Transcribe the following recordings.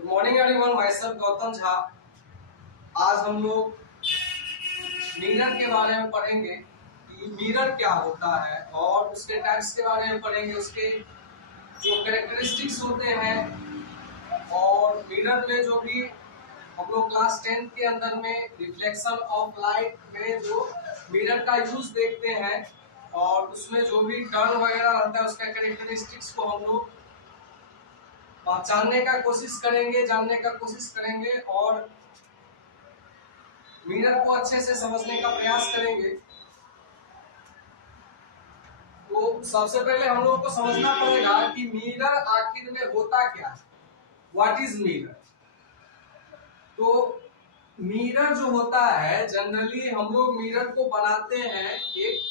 Good morning everyone, my self Gautam Jha. आज हम लोग मिरर के बारे में पढ़ेंगे कि मिरर क्या होता है और उसके टाइप्स के बारे में पढ़ेंगे, उसके जो कैरेक्टरिस्टिक्स होते हैं और मिरर में जो भी हम लोग क्लास 10 के अंदर में रिफ्लेक्शन ऑफ लाइट में जो मिरर का यूज देखते हैं और उसमें जो भी टर्न वगैरह रहता है उसका कैरेक्टरिस्टिक्स को हम लोग पहचानने का कोशिश करेंगे, जानने का कोशिश करेंगे और मिरर को अच्छे से समझने का प्रयास करेंगे। तो सबसे पहले हम लोगों को समझना पड़ेगा कि मिरर आखिर में होता क्या है, व्हाट इज मिरर। तो मिरर जो होता है, जनरली हम लोग मिरर को बनाते हैं एक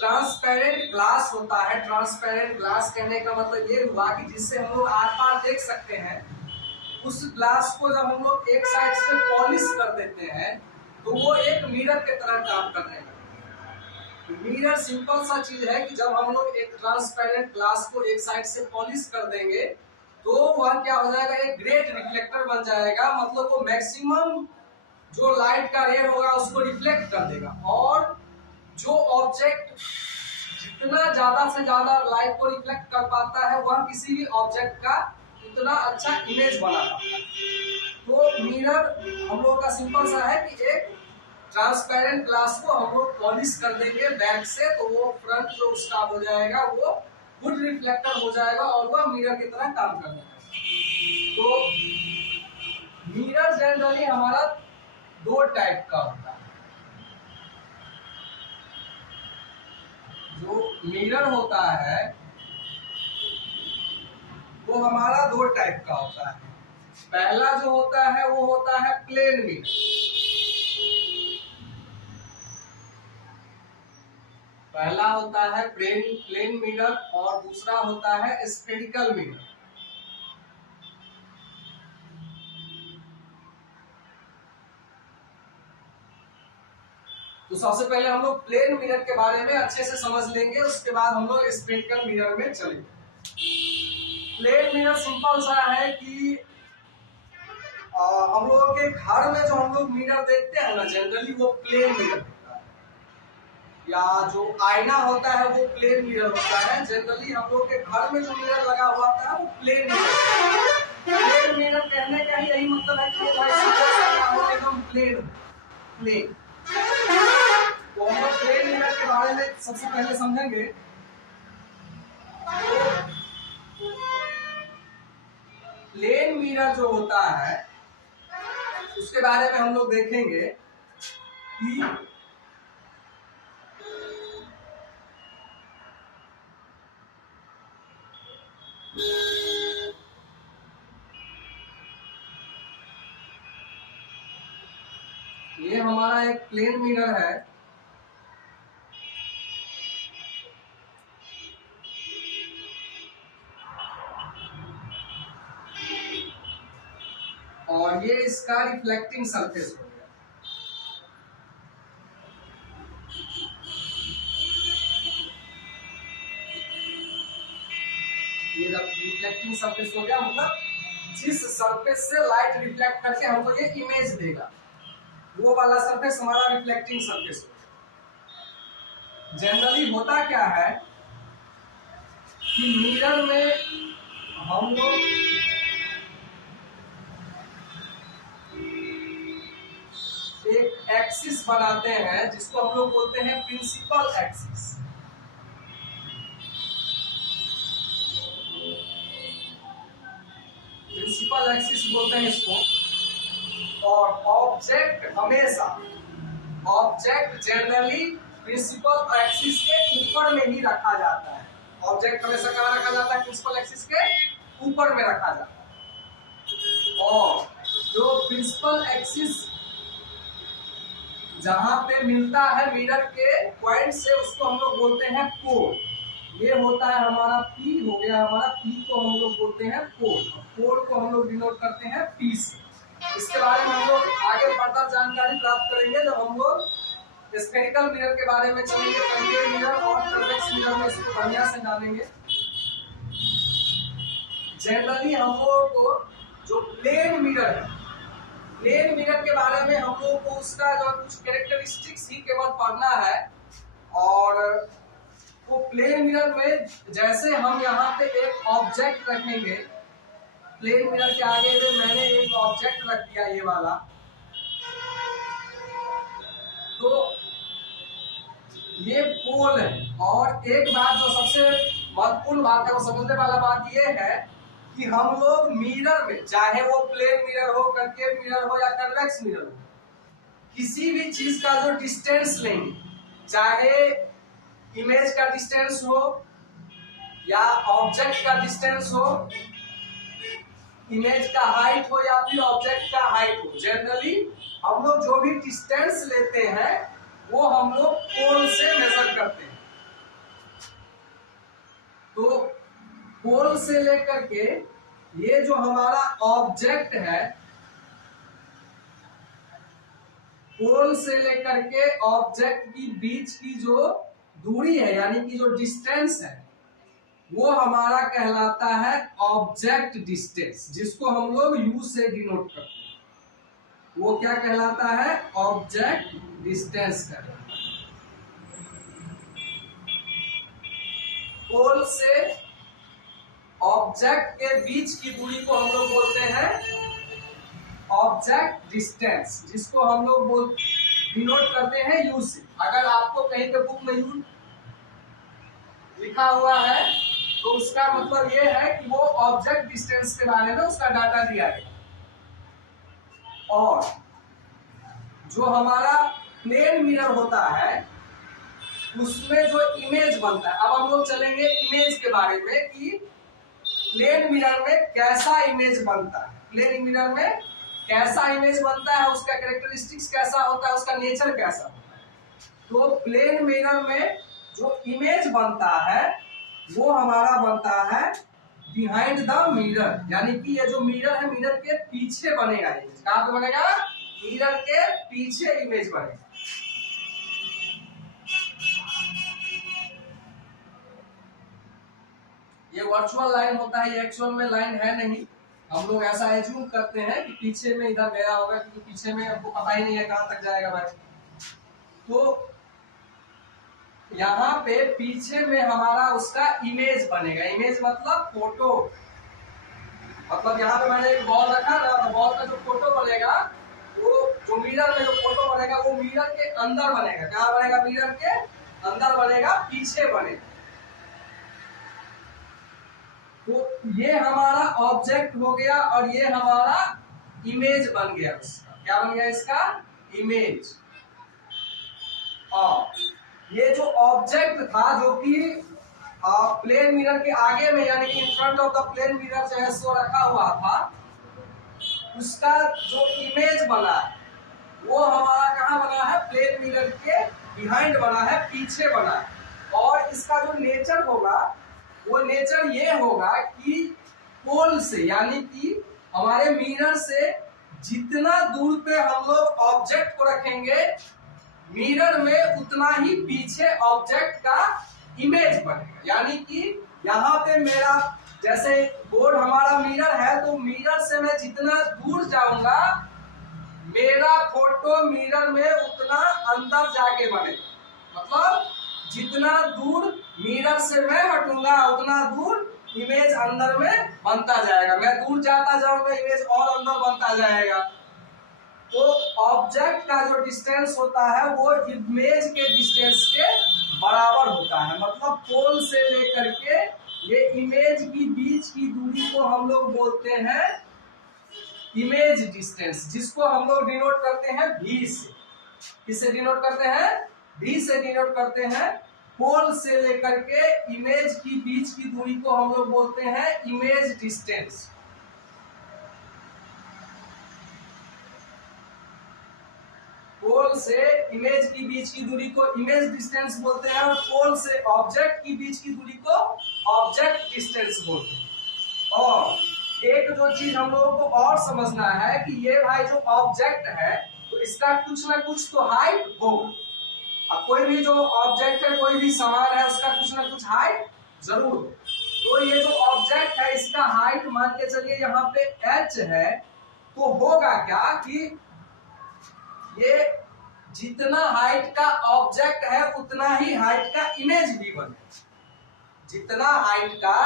ट्रांसपेरेंट ग्लास होता है। ट्रांसपेरेंट ग्लास कहने का मतलब ये हुआ कि जिससे हम लोग आर पार देख सकते हैं। उस ग्लास को जब हम लोग एक साइड से पॉलिश कर देते हैं तो वो एक मिरर के तरह काम करने लगता है। मिरर सिंपल सा चीज है कि जब हम लोग एक ट्रांसपेरेंट ग्लास को एक साइड से पॉलिश कर देंगे तो वह क्या हो जाएगा, एक ग्रेट रिफ्लेक्टर बन जाएगा। मतलब वो मैक्सिमम जो लाइट का रेयर होगा उसको रिफ्लेक्ट कर देगा और जो ऑब्जेक्ट जितना ज्यादा से ज्यादा लाइट को रिफ्लेक्ट कर पाता है वह किसी भी ऑब्जेक्ट का उतना अच्छा इमेज बना पाता है। तो मिरर हम लोग का सिंपल सा है कि एक ट्रांसपेरेंट ग्लास को हम लोग पॉलिश कर देंगे बैक से, तो वो फ्रंट जो उसका हो जाएगा वो गुड रिफ्लेक्टर हो जाएगा और वह मिरर की तरह काम करने लगेगा। तो मिरर जनरली हमारा दो टाइप का होता है। जो मिरर होता है वो हमारा दो टाइप का होता है। पहला जो होता है वो होता है प्लेन मिरर। पहला होता है प्लेन मिरर और दूसरा होता है स्फेरिकल मिरर। तो सबसे पहले हम लोग प्लेन मिरर के बारे में अच्छे से समझ लेंगे, उसके बाद हम लोग स्फेरिकल मिरर में चलेंगे। प्लेन मिरर सिंपल सा है कि हम लोगों के घर में जो हम लोग मिरर देखते हैं ना, जनरली वो प्लेन मिरर होता है, या जो आईना होता है वो प्लेन मिरर होता है। जनरली हम लोग के घर में जो मिरर लगा हुआ होता है वो प्लेन मिरर। प्लेन मिरर कहने का ही यही मतलब है कि एकदम प्लेन। तो हम लोग प्लेन मिरर के बारे में सबसे पहले समझेंगे। प्लेन मिरर जो होता है उसके बारे में हम लोग देखेंगे कि ये हमारा एक प्लेन मिरर है। और ये इसका रिफ्लेक्टिंग सरफेस हो गया। ये रिफ्लेक्टिंग सरफेस हो गया, मतलब जिस सरफेस से लाइट रिफ्लेक्ट करके हमको ये इमेज देगा वो वाला सरफेस हमारा रिफ्लेक्टिंग सरफेस हो गया। जनरली होता क्या है कि मिरर में हम लोग एक एक्सिस बनाते हैं जिसको हम लोग बोलते हैं प्रिंसिपल एक्सिस। प्रिंसिपल एक्सिस बोलते हैं इसको। और ऑब्जेक्ट जनरली प्रिंसिपल एक्सिस के ऊपर में ही रखा जाता है। ऑब्जेक्ट हमेशा कहाँ रखा जाता है? प्रिंसिपल एक्सिस के ऊपर में रखा जाता है। और जो प्रिंसिपल एक्सिस जहां पे मिलता है मिरर के पॉइंट से उसको हम लोग बोलते हैं पोल। ये होता है हमारा P हो गया। हमारा P को हम लोग बोलते हैं पोल। पोल को हम लोग डिनोट करते हैं P से। इसके बारे में हम लोग आगे फर्दर जानकारी प्राप्त करेंगे जब हम लोग स्फेरिकल मिरर के बारे में चलेंगे। कॉन्केव मिरर और कन्वेक्स मिरर में इसको बढ़िया से जानेंगे। जनरली हम लोग को जो प्लेन मिरर है, प्लेन मिरर के बारे में हम लोग को उसका जो कुछ कैरेक्टरिस्टिक्स ही केवल पढ़ना है। और वो प्लेन मिरर में जैसे हम यहाँ पे एक ऑब्जेक्ट रखेंगे, प्लेन मिरर के आगे में मैंने एक ऑब्जेक्ट रख दिया ये वाला, तो ये पोल है। और एक बात जो सबसे महत्वपूर्ण बात है, वो समझने वाला बात ये है कि हम लोग मिरर में, चाहे वो प्लेन मिरर हो, कनकेव मिरर हो या कन्वेक्स मिरर हो, किसी भी चीज का जो डिस्टेंस लेंगे, चाहे इमेज का डिस्टेंस हो या ऑब्जेक्ट का डिस्टेंस हो, इमेज का हाइट हो या फिर ऑब्जेक्ट का हाइट हो, जनरली हम लोग जो भी डिस्टेंस लेते हैं वो हम लोग पोल से मेजर करते हैं। तो पोल से लेकर के ये जो हमारा ऑब्जेक्ट है, पोल से लेकर के ऑब्जेक्ट की बीच की जो दूरी है, यानी कि जो डिस्टेंस है, वो हमारा कहलाता है ऑब्जेक्ट डिस्टेंस, जिसको हम लोग यू से डिनोट करते हैं। वो क्या कहलाता है? ऑब्जेक्ट डिस्टेंस कहलाता है। पोल से ऑब्जेक्ट के बीच की दूरी को हम लोग बोलते हैं ऑब्जेक्ट डिस्टेंस, जिसको हम लोग डिनोट करते हैं यू से। अगर आपको कहीं पे बुक में यू लिखा हुआ है तो उसका मतलब ये है कि वो ऑब्जेक्ट डिस्टेंस के बारे में उसका डाटा दिया गया। और जो हमारा प्लेन मिरर होता है उसमें जो इमेज बनता है, अब हम लोग चलेंगे इमेज के बारे में कि प्लेन मिरर में कैसा इमेज बनता है, प्लेन मिरर में कैसा इमेज बनता है, उसका कैरेक्टरिस्टिक्स कैसा होता है, उसका नेचर कैसा होता है। तो प्लेन मिरर में जो इमेज बनता है वो हमारा बनता है बिहाइंड द मिरर, यानी कि ये जो मिरर है, मिरर के पीछे बनेगा इमेज। कहां पे बनेगा? मिरर के पीछे इमेज बनेगा। ये वर्चुअल लाइन होता है, ये एक्चुअल में लाइन है नहीं, हम लोग ऐसा एज्यूम करते हैं कि पीछे में इधर गया होगा, क्योंकि पीछे में हमको पता ही नहीं है कहां तक जाएगा भाई। तो यहाँ पे पीछे में हमारा उसका इमेज बनेगा। इमेज मतलब फोटो, मतलब यहाँ पे मैंने एक बॉल रखा ना, तो बॉल का जो फोटो बनेगा, वो जो मिरर में जो फोटो बनेगा वो मिरर के अंदर बनेगा। कहाँ बनेगा? मिरर के अंदर बनेगा, पीछे बनेगा। तो ये हमारा ऑब्जेक्ट हो गया और ये हमारा इमेज बन गया। उसका क्या बन गया? इसका इमेज। और ये जो ऑब्जेक्ट था जो कि प्लेन मिरर के आगे में, यानी कि in front of the plane mirror जो है सो रखा हुआ था, उसका जो इमेज बना है वो हमारा कहाँ बना है? प्लेन मिरर के बिहाइंड बना है, पीछे बना है। और इसका जो नेचर होगा वो नेचर ये होगा कि पोल से, यानी कि हमारे मिरर से जितना दूर पे हम लोग ऑब्जेक्ट को रखेंगे, मिरर में उतना ही पीछे ऑब्जेक्ट का इमेज बनेगा। यानी कि यहाँ पे मेरा जैसे बोर्ड हमारा मिरर है, तो मिरर से मैं जितना दूर जाऊंगा मेरा फोटो मिरर में उतना अंदर जाके बनेगा। मतलब जितना दूर मिरर से मैं हटूंगा उतना दूर इमेज अंदर में बनता जाएगा। मैं दूर जाता जाऊंगा, इमेज और अंदर बनता जाएगा। तो ऑब्जेक्ट का जो डिस्टेंस होता है वो इमेज के डिस्टेंस के बराबर होता है। मतलब पोल से लेकर के ये इमेज की बीच की दूरी को हम लोग बोलते हैं इमेज डिस्टेंस, जिसको हम लोग डिनोट करते हैं भी से। किससे डिनोट करते हैं? भी से डिनोट करते हैं। पोल से लेकर के इमेज की बीच की दूरी को हम लोग बोलते हैं इमेज डिस्टेंस। पोल से इमेज की बीच की दूरी को इमेज डिस्टेंस बोलते हैं और पोल से ऑब्जेक्ट की बीच की दूरी को ऑब्जेक्ट डिस्टेंस बोलते हैं। और एक जो चीज हम लोगों को और समझना है कि ये भाई जो ऑब्जेक्ट है तो इसका कुछ ना कुछ तो हाइट होगा। अब कोई भी जो ऑब्जेक्ट है, कोई भी सामान है, उसका कुछ ना कुछ हाइट जरूर हो। तो ये जो ऑब्जेक्ट है इसका हाइट मान के चलिए यहाँ पे h है, तो होगा क्या कि ये जितना हाइट का ऑब्जेक्ट है उतना ही हाइट का इमेज भी बनेगा। जितना हाइट का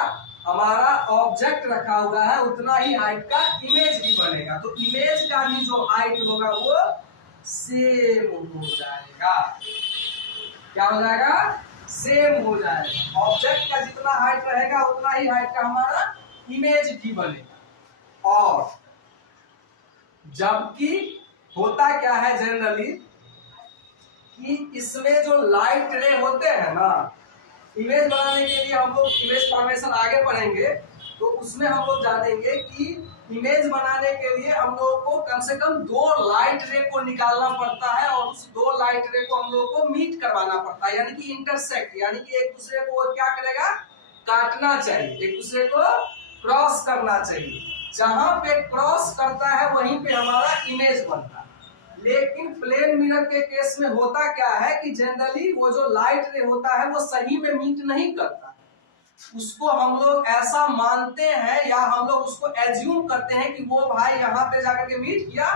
हमारा ऑब्जेक्ट रखा हुआ है उतना ही हाइट का इमेज भी बनेगा। तो इमेज का भी जो हाइट होगा वो सेम हो जाएगा। क्या हो जाएगा? सेम हो जाएगा। ऑब्जेक्ट का जितना हाइट रहेगा उतना ही हाइट का हमारा इमेज भी बनेगा। और जबकि होता क्या है जनरली कि इसमें जो लाइट रे होते हैं ना, इमेज बनाने के लिए हम लोग इमेज फॉर्मेशन आगे पढ़ेंगे तो उसमें हम लोग जानेंगे कि इमेज बनाने के लिए हम लोगों को कम से कम 2 लाइट रे को निकालना पड़ता है और उस 2 लाइट रे को हम लोगों को मीट करवाना पड़ता है, यानी कि इंटरसेक्ट, यानी कि एक दूसरे को क्या करेगा? काटना चाहिए, एक दूसरे को क्रॉस करना चाहिए। जहां पे क्रॉस करता है वहीं पे हमारा इमेज बनता है। लेकिन प्लेन मिरर के केस में होता क्या है कि जनरली वो जो लाइट रे होता है वो सही में मीट नहीं करता। उसको हम लोग ऐसा मानते हैं या हम लोग उसको एज्यूम करते हैं कि वो भाई यहाँ पे जाकर के मीट किया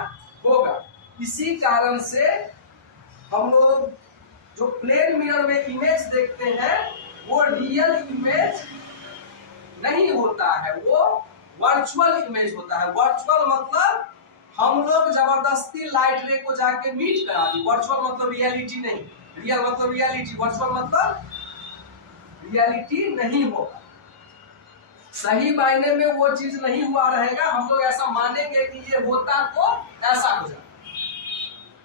होगा। इसी कारण से हम लोग जो प्लेन मिरर में इमेज देखते हैं वो रियल इमेज नहीं होता है, वो वर्चुअल इमेज होता है। वर्चुअल मतलब हम लोग जबरदस्ती लाइट रे को जाके मीट करा दी। वर्चुअल मतलब रियलिटी नहीं, रियल मतलब रियलिटी, वर्चुअल मतलब रियलिटी नहीं होगा। सही मायने में वो चीज नहीं हुआ रहेगा। हम लोग ऐसा मानेंगे कि ये होता तो ऐसा हो जाए।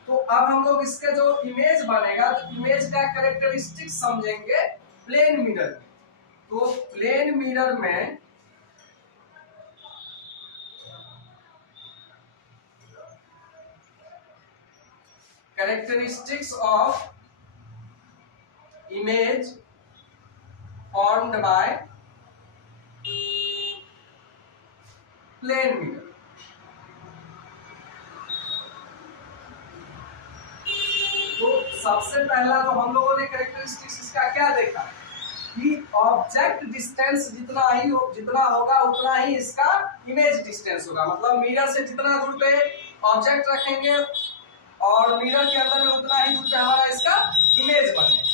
तो अब हम लोग इसके जो इमेज बनेगा तो इमेज का कैरेक्टरिस्टिक समझेंगे प्लेन मिरर में। तो प्लेन मिरर में characteristics of image formed by plane mirror। तो सबसे पहला तो हम लोगों ने कैरेक्टरिस्टिक्स इसका क्या देखा कि ऑब्जेक्ट डिस्टेंस जितना होगा उतना ही इसका इमेज डिस्टेंस होगा। मतलब मिरर से जितना दूर पे ऑब्जेक्ट रखेंगे और मिरर के अंदर में उतना ही दूर पे हमारा इसका इमेज बनेगा।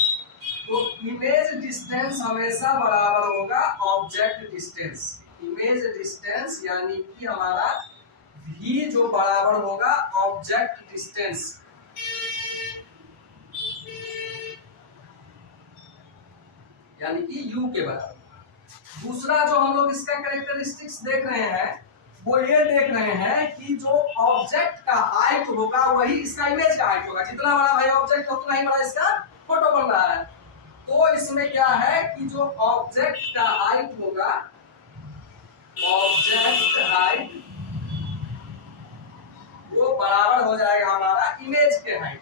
तो इमेज डिस्टेंस हमेशा बराबर होगा ऑब्जेक्ट डिस्टेंस। इमेज डिस्टेंस यानी कि हमारा v जो बराबर होगा ऑब्जेक्ट डिस्टेंस। यानी कि u के बराबर। दूसरा जो हम लोग इसका कैरेक्टरिस्टिक्स देख रहे हैं वो ये देख रहे हैं कि जो ऑब्जेक्ट का हाइट होगा वही इसका इमेज का हाइट होगा। जितना बड़ा भाई ऑब्जेक्ट उतना ही बड़ा इसका फोटो बन रहा है। तो इसमें क्या है कि जो ऑब्जेक्ट का हाइट होगा, ऑब्जेक्ट हाइट वो बराबर हो जाएगा हमारा इमेज के हाइट।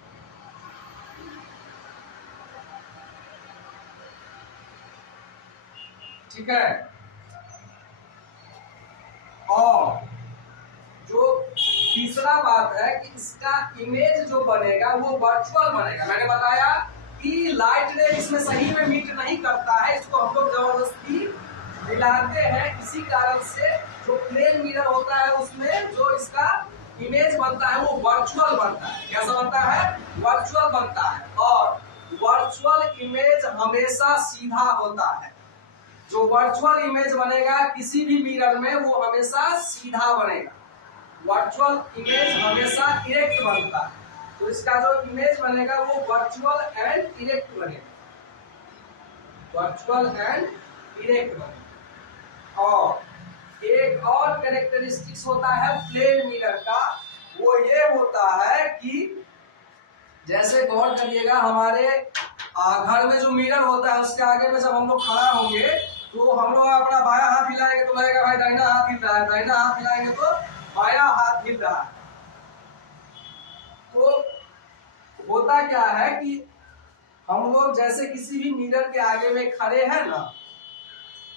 ठीक है। और जो तीसरा बात है कि इसका इमेज जो बनेगा वो वर्चुअल बनेगा। मैंने बताया कि लाइट रे इसमें सही में मीट नहीं करता है, इसको हम लोग जबरदस्ती मिलाते हैं। इसी कारण से जो प्लेन मिरर होता है उसमें जो इसका इमेज बनता है वो वर्चुअल बनता है। कैसा बनता है? वर्चुअल बनता है। और वर्चुअल इमेज हमेशा सीधा होता है। जो वर्चुअल इमेज बनेगा किसी भी मिरर में वो हमेशा सीधा बनेगा। वर्चुअल इमेज हमेशा इरेक्ट बनता है। तो इसका जो इमेज बनेगा वो वर्चुअल एंड इरेक्ट बनेगा। वर्चुअल एंड इरेक्ट बनेगा। और एक और कैरेक्टरिस्टिक्स होता है प्लेन मिरर का, वो ये होता है कि जैसे गौर करिएगा हमारे घर में जो मिरर होता है उसके आगे में जब हम लोग खड़ा होंगे तो हम लोग अपना बायां हाथ हिलाएंगे तो लगेगा भाई दाहिना हाथ हिल रहा है, दाहिना हाथ हिलाएंगे तो बायां हाथ हिल रहा है। तो होता क्या है कि हम लोग जैसे किसी भी मिरर के आगे में खड़े हैं ना,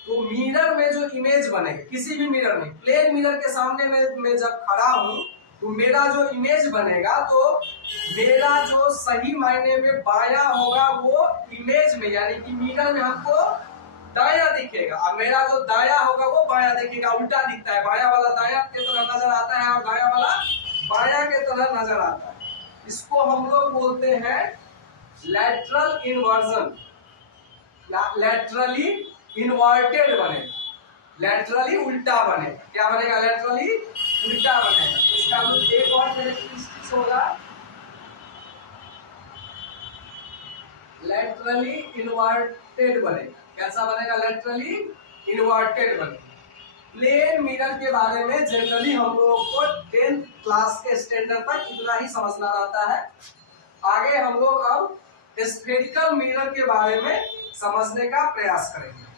तो मिरर में जो इमेज बनेगा किसी भी मिरर में, प्लेन मिरर के सामने में जब खड़ा हूं तो मेरा जो इमेज बनेगा तो मेरा जो सही मायने में बायां होगा वो इमेज में, यानी कि मिरर में हमको दाया दिखेगा। अब मेरा जो दाया होगा वो बाया दिखेगा, उल्टा दिखता है, बाया वाला दाया की तरह नजर आता है और दाया वाला बाया के तरह नजर आता है। इसको हम लोग बोलते हैं लैटरल इन्वर्जन, लैटरली इन्वर्टेड बनेगा, लैटरली उल्टा बनेगा। क्या बनेगा? लैटरली उल्टा बनेगा। इसका एक और कैरेक्टरिस्टिक्स होगा लैटरली इन्वर्टेड बनेगा। कैसा बनेगा? लैटरली इन्वर्टेड बनेगा। प्लेन मिरर के बारे में जनरली हम लोगों को 10th क्लास के स्टैंडर्ड तक इतना ही समझना रहता है। आगे हम लोग अब स्फेरिकल मिरर के बारे में समझने का प्रयास करेंगे।